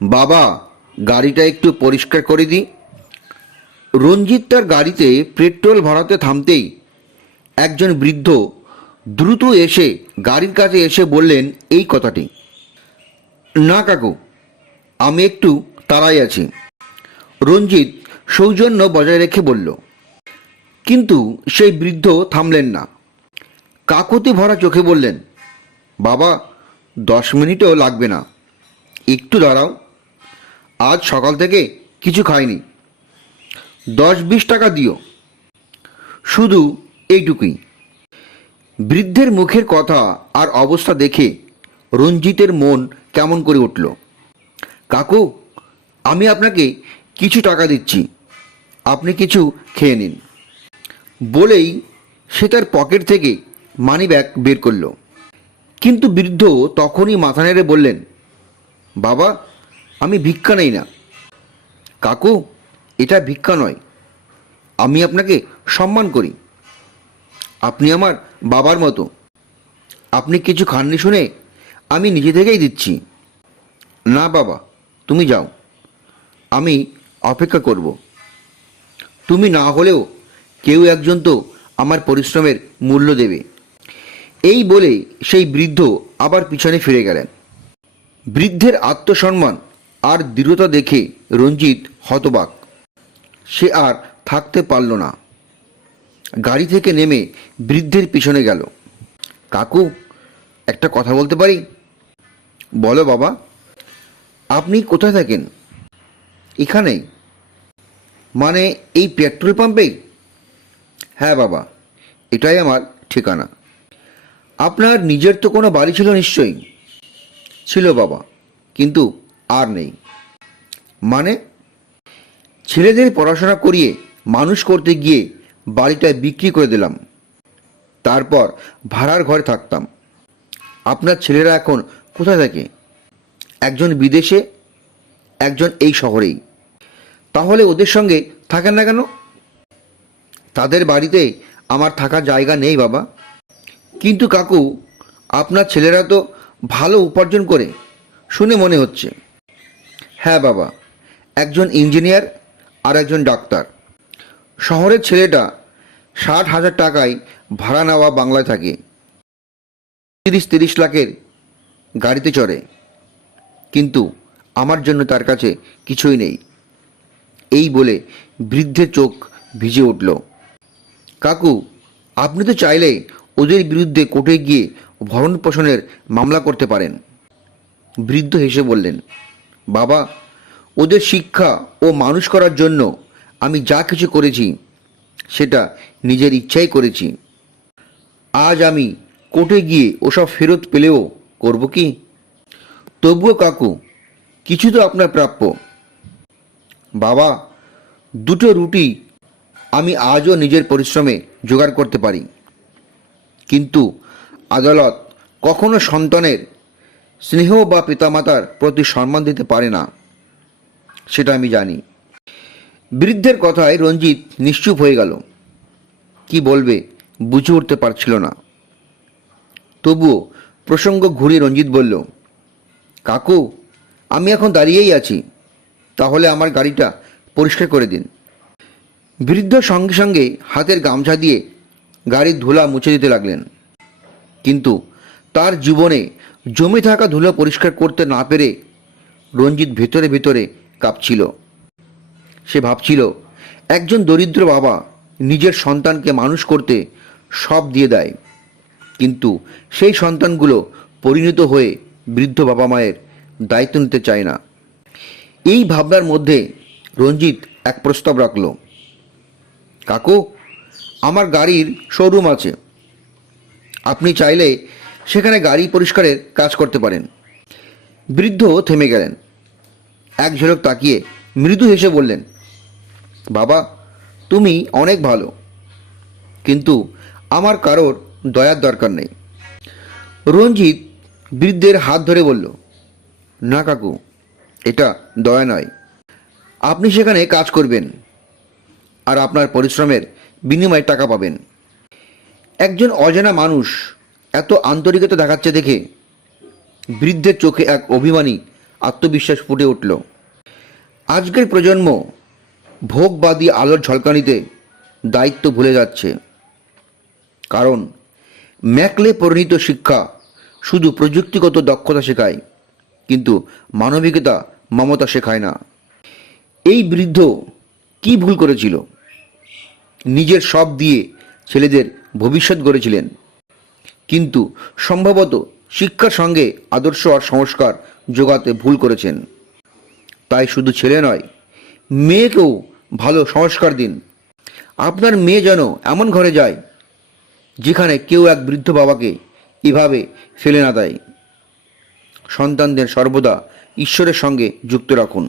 বাবা, গাড়িটা একটু পরিষ্কার করে দিই। রঞ্জিত তার গাড়িতে পেট্রোল ভরাতে থামতেই একজন বৃদ্ধ দ্রুত এসে গাড়ির কাছে এসে বললেন এই কথাটি, না কাকু, আমি একটু তাড়াই আছি। রঞ্জিত সৌজন্য বজায় রেখে বলল, কিন্তু সেই বৃদ্ধ থামলেন না। কাকুতি ভরা চোখে বললেন, বাবা, দশ মিনিটও লাগবে না। একটু দাঁড়াও। আজ সকাল থেকে কিছু খাইনি। দশ বিশ টাকা দিও। শুধু এইটুকুই। বৃদ্ধের মুখের কথা আর অবস্থা দেখে রঞ্জিতের মন কেমন করে উঠল। কাকু, আমি আপনাকে কিছু টাকা দিচ্ছি। আপনি কিছু খেয়ে নিন। বলেই সে তার পকেট থেকে মানি ব্যাগ বের করল। কিন্তু বৃদ্ধ তখনই মাথা নেড়ে বললেন, বাবা আমি ভিক্ষা নেই না। কাকু, এটা ভিক্ষা নয়। আমি আপনাকে সম্মান করি। আপনি আমার বাবার মতো। আপনি কিছু খাননি শুনে আমি নিজে থেকেই দিচ্ছি। না বাবা, তুমি যাও। আমি অপেক্ষা করব। তুমি না হলেও কেউ একজন তো আমার পরিশ্রমের মূল্য দেবে। এই বলে সেই বৃদ্ধ আবার পিছনে ফিরে গেলেন। বৃদ্ধের আত্মসম্মান আর দৃঢ়তা দেখে রঞ্জিত হতবাক। সে আর থাকতে পারল না। গাড়ি থেকে নেমে বৃদ্ধের পিছনে গেল। কাকু, একটা কথা বলতে পারি? বলো বাবা, আপনি কোথায় থাকেন? এখানেই মানে এই পেট্রোল পাম্পেই হ্যাঁ বাবা, এটাই আমার ঠিকানা। আপনার নিজের তো কোনো বাড়ি ছিল নিশ্চয়ই? ছিল বাবা, কিন্তু আর নেই। মানে ছেলেদের পড়াশোনা করিয়ে মানুষ করতে গিয়ে বাড়িটা বিক্রি করে দিলাম। তারপর ভাড়ার ঘরে থাকতাম। আপনার ছেলেরা এখন কোথায় থাকে? একজন বিদেশে, একজন এই শহরেই। তাহলে ওদের সঙ্গে থাকেন না কেন? তাদের বাড়িতে আমার থাকার জায়গা নেই বাবা। কিন্তু কাকু, আপনার ছেলেরা তো ভালো উপার্জন করে, শুনে মনে হচ্ছে। হ্যাঁ বাবা, একজন ইঞ্জিনিয়ার আর একজন ডাক্তার। শহরের ছেলেটা ষাট হাজার টাকায় ভাড়া নেওয়া বাংলায় থাকে। তিরিশ তিরিশ লাখের গাড়িতে চড়ে। কিন্তু আমার জন্য তার কাছে কিছুই নেই। এই বলে বৃদ্ধের চোখ ভিজে উঠল। কাকু, আপনি তো চাইলে ওদের বিরুদ্ধে কোর্টে গিয়ে ভরণ পোষণের মামলা করতে পারেন। বৃদ্ধ হেসে বললেন বাবা, ওদের শিক্ষা ও মানুষ করার জন্য আমি যা কিছু করেছি, সেটা নিজের ইচ্ছাই করেছি। আজ আমি কোর্টে গিয়ে ওসব ফেরত পেলেও করব কি? তবুও কাকু, কিছু তো আপনার প্রাপ্য। বাবা, দুটো রুটি আমি আজও নিজের পরিশ্রমে জোগাড় করতে পারি। কিন্তু আদালত কখনো সন্তানের স্নেহ বা পিতামাতার প্রতি সম্মান দিতে পারে না। সেটা আমি জানি। বৃদ্ধের কথায় রঞ্জিত নিশ্চুপ হয়ে গেল। কি বলবে, বুঝে উঠতে পারছিল না। তবুও প্রসঙ্গ ঘুরিয়ে রঞ্জিত বলল, কাকু, আমি এখন দাঁড়িয়েই আছি। তাহলে আমার গাড়িটা পরিষ্কার করে দিন। বৃদ্ধ সঙ্গে সঙ্গে হাতের গামছা দিয়ে গাড়ির ধুলা মুছে দিতে লাগলেন। কিন্তু তার জীবনে জমে থাকা ধুলো পরিষ্কার করতে না পেরে রঞ্জিত ভেতরে ভেতরে কাঁপছিল। সে ভাবছিল, একজন দরিদ্র বাবা নিজের সন্তানকে মানুষ করতে সব দিয়ে দেয়। কিন্তু সেই সন্তানগুলো পরিণত হয়ে বৃদ্ধ বাবা মায়ের দায়িত্ব নিতে চায় না। এই ভাবনার মধ্যে রঞ্জিত এক প্রস্তাব রাখল, কাকু, আমার গাড়ির শোরুম আছে। আপনি চাইলে সেখানে গাড়ি পরিষ্কারের কাজ করতে পারেন। বৃদ্ধ থেমে গেলেন। এক ঝলক তাকিয়ে মৃদু হেসে বললেন, বাবা, তুমি অনেক ভালো। কিন্তু আমার কারোর দয়ার দরকার নেই। রঞ্জিত বৃদ্ধের হাত ধরে বলল, না কাকু, এটা দয়া নয়। আপনি সেখানে কাজ করবেন আর আপনার পরিশ্রমের বিনিময়ে টাকা পাবেন। একজন অজানা মানুষ এত আন্তরিকতা দেখাচ্ছে দেখে বৃদ্ধের চোখে এক অভিমানী আত্মবিশ্বাস ফুটে উঠল। আজকের প্রজন্ম ভোগবাদী আলোর ঝলকানিতে দায়িত্ব ভুলে যাচ্ছে। কারণ ম্যাকলে পরিণীত শিক্ষা শুধু প্রযুক্তিগত দক্ষতা শেখায়, কিন্তু মানবিকতা মমতা শেখায় না। এই বৃদ্ধ কি ভুল করেছিল? নিজের সব দিয়ে ছেলেদের ভবিষ্যৎ গড়েছিলেন। কিন্তু সম্ভবত শিক্ষার সঙ্গে আদর্শ আর সংস্কার যোগাতে ভুল করেছেন। তাই শুধু ছেলে নয়, মেয়েকেও ভালো সংস্কার দিন। আপনার মেয়ে যেন এমন ঘরে যায় যেখানে কেউ এক বৃদ্ধ বাবাকে এভাবে ফেলে না দেয়। সন্তানদের সর্বদা ঈশ্বরের সঙ্গে যুক্ত রাখুন।